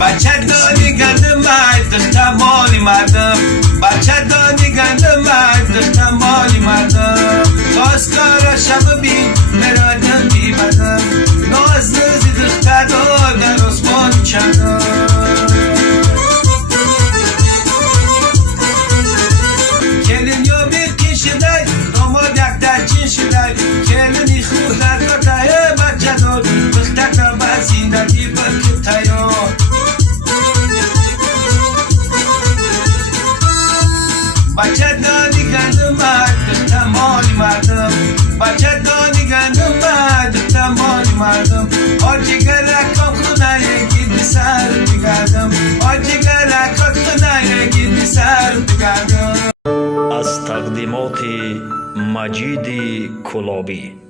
بچه دانی گندم مرد تمالی مردم بچه دانی گندم مرد تمالی مردم خواستگارا شب بی مرادم بی بدم ناز نزی دختر در عثمان چندم کلین یا بیرکی شدای داماد یک در چین شدای کلینی خود در کتای بچه دار بختر تا بزیندگی بلکه تیار بچه دانی گندم مرد تمالی مردم بچه دانی گندم مرد تمالی مردم آجی گرکا خونه گیدی سر بگردم آجی گرکا خونه گیدی سر بگردم. از تقدیمات مجید کلابی